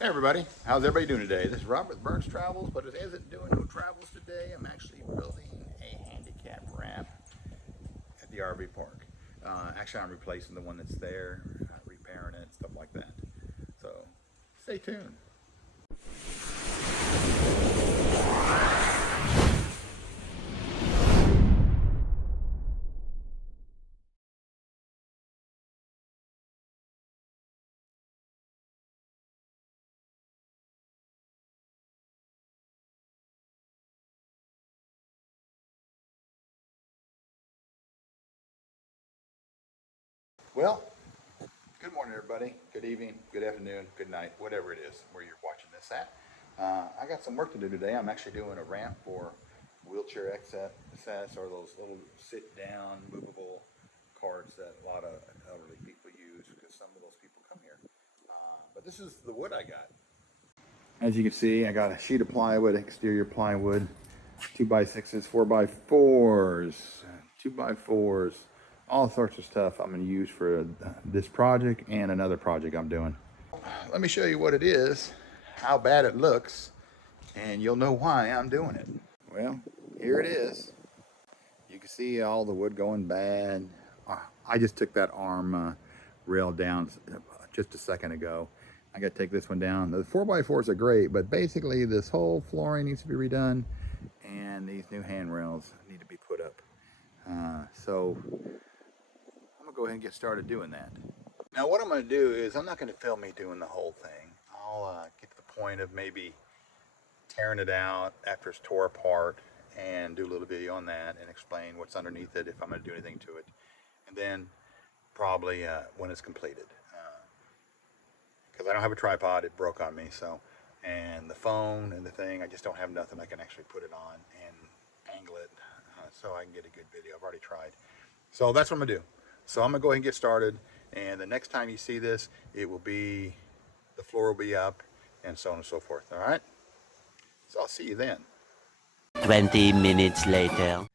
Hey everybody, how's everybody doing today? This is Robert Burns Travels, but it isn't doing no travels today. I'm actually building a handicap ramp at the RV park. Actually, I'm replacing the one that's there, repairing it, stuff like that. So, stay tuned. Well, good morning everybody, good evening, good afternoon, good night, whatever it is where you're watching this at. I got some work to do today. I'm actually doing a ramp for wheelchair access or those little sit-down movable carts that a lot of elderly people use because some of those people come here. But this is the wood I got. As you can see, I got a sheet of plywood, exterior plywood, 2x6s, 4x4s, 2x4s, all sorts of stuff I'm going to use for this project and another project I'm doing. Let me show you what it is, how bad it looks, and you'll know why I'm doing it. Well, here it is. You can see all the wood going bad. I just took that arm rail down just a second ago. I got to take this one down. The 4x4s are great, but basically this whole flooring needs to be redone and these new handrails need to be put up. So I'm gonna go ahead and get started doing that. Now what I'm gonna do is I'm not gonna film me doing the whole thing. I'll get to the point of maybe tearing it out after it's tore apart and do a little video on that and explain what's underneath it if I'm going to do anything to it, and then probably when it's completed, because I don't have a tripod. It broke on me, so, and the phone and the thing, I just don't have nothing I can actually put it on and angle it so I can get a good video. I've already tried, so that's what I'm gonna do. So I'm gonna go ahead and get started, and the next time you see this, it will be, the floor will be up and so on and so forth. All right, so I'll see you then. 20 minutes later.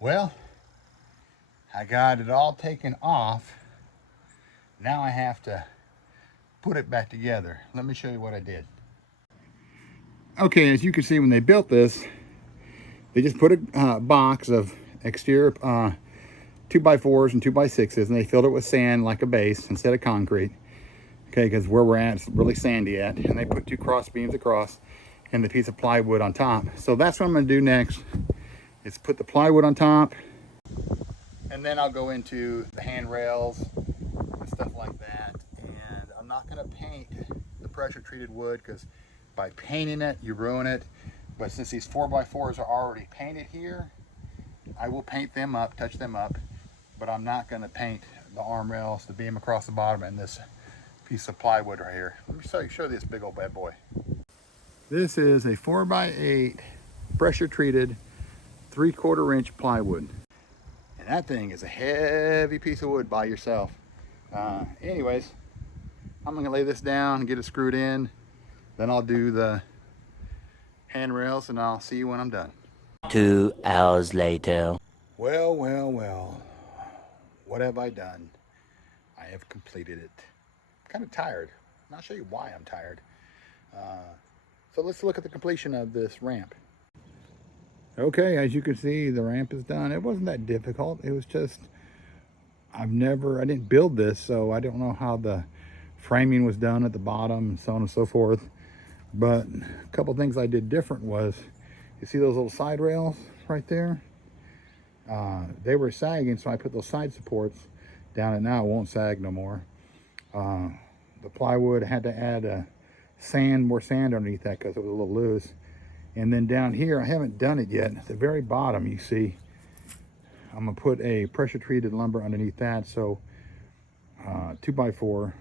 Well, I got it all taken off. Now I have to put it back together. Let me show you what I did. Okay, as you can see, when they built this, they just put a box of exterior 2x4s and 2x6s, and they filled it with sand like a base instead of concrete. Okay, because where we're at, it's really sandy at. And they put two cross beams across and the piece of plywood on top. So that's what I'm gonna do next, is put the plywood on top, and then I'll go into the handrails and stuff like that. And I'm not going to paint the pressure treated wood because by painting it you ruin it. But since these 4x4s are already painted here, I will paint them up, touch them up, but I'm not going to paint the arm rails, the beam across the bottom, and this piece of plywood right here. Let me show you this big old bad boy. This is a 4x8 pressure treated 3/4 inch plywood. And that thing is a heavy piece of wood by yourself. Anyways, I'm gonna lay this down and get it screwed in. Then I'll do the handrails and I'll see you when I'm done. 2 hours later. Well, well, well. What have I done? I have completed it. I'm kind of tired. I'll show you why I'm tired. So let's look at the completion of this ramp. Okay, as you can see, the ramp is done. It wasn't that difficult. It was just, I didn't build this, so I don't know how the framing was done at the bottom and so on and so forth. But a couple things I did different was, you see those little side rails right there? They were sagging, so I put those side supports down, and now it won't sag no more. The plywood had to add more sand underneath that because it was a little loose. And then down here, I haven't done it yet. At the very bottom, you see, I'm gonna put a pressure treated lumber underneath that. So 2x4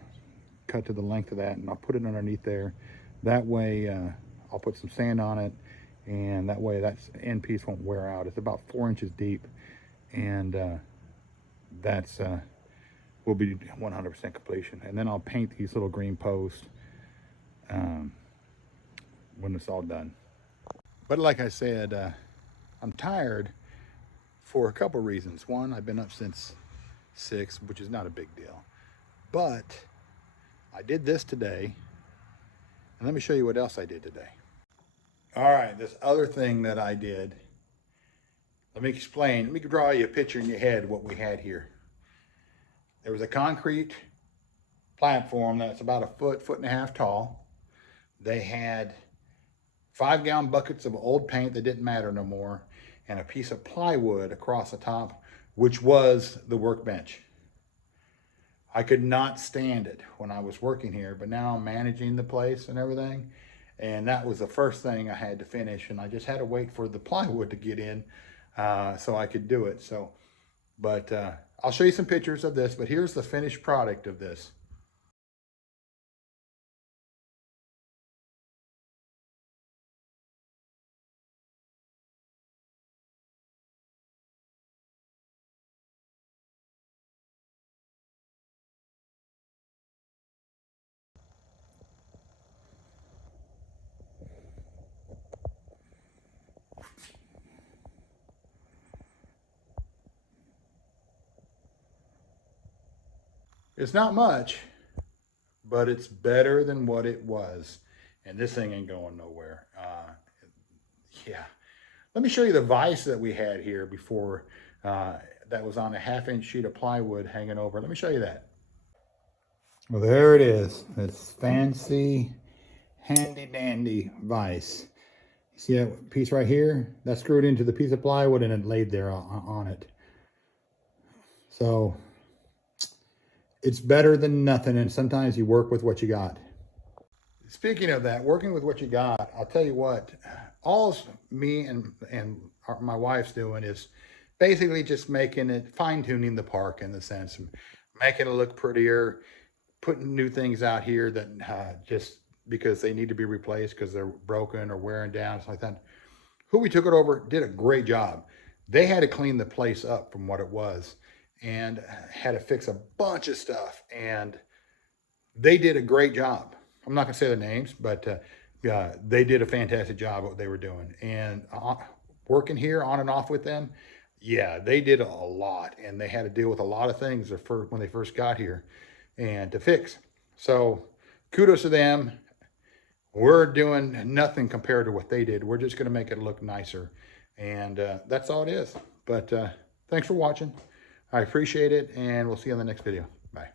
cut to the length of that, and I'll put it underneath there. That way I'll put some sand on it, and that way that end piece won't wear out. It's about 4 inches deep, and that's will be 100% completion. And then I'll paint these little green posts when it's all done. But like I said, I'm tired for a couple reasons. One, I've been up since 6, which is not a big deal, but I did this today, And let me show you what else I did today. All right, this other thing that I did, let me explain. Let me draw you a picture in your head what we had here. There was a concrete platform that's about a foot, foot and a half tall. They had 5-gallon buckets of old paint that didn't matter no more, and a piece of plywood across the top, which was the workbench. I could not stand it when I was working here, but now I'm managing the place and everything. And that was the first thing I had to finish, and I just had to wait for the plywood to get in so I could do it. So, but I'll show you some pictures of this, but here's the finished product of this. It's not much, but it's better than what it was. And this thing ain't going nowhere. Yeah. Let me show you the vise that we had here before that was on a 1/2-inch sheet of plywood hanging over. Let me show you that. Well, there it is. It's fancy, handy dandy vise. See that piece right here? That's screwed into the piece of plywood and it laid there on it. So it's better than nothing, and sometimes you work with what you got. Speaking of that, working with what you got, I'll tell you what, all me and my wife's doing is basically just making it, fine-tuning the park in the sense of making it look prettier, putting new things out here that just because they need to be replaced because they're broken or wearing down, something like that. Who we took it over did a great job. They had to clean the place up from what it was and had to fix a bunch of stuff. And they did a great job. I'm not going to say their names, but they did a fantastic job of what they were doing. And working here on and off with them, yeah, they did a lot. And they had to deal with a lot of things when they first got here and to fix. So kudos to them. We're doing nothing compared to what they did. We're just going to make it look nicer. And that's all it is. But thanks for watching. I appreciate it. And we'll see you on the next video. Bye.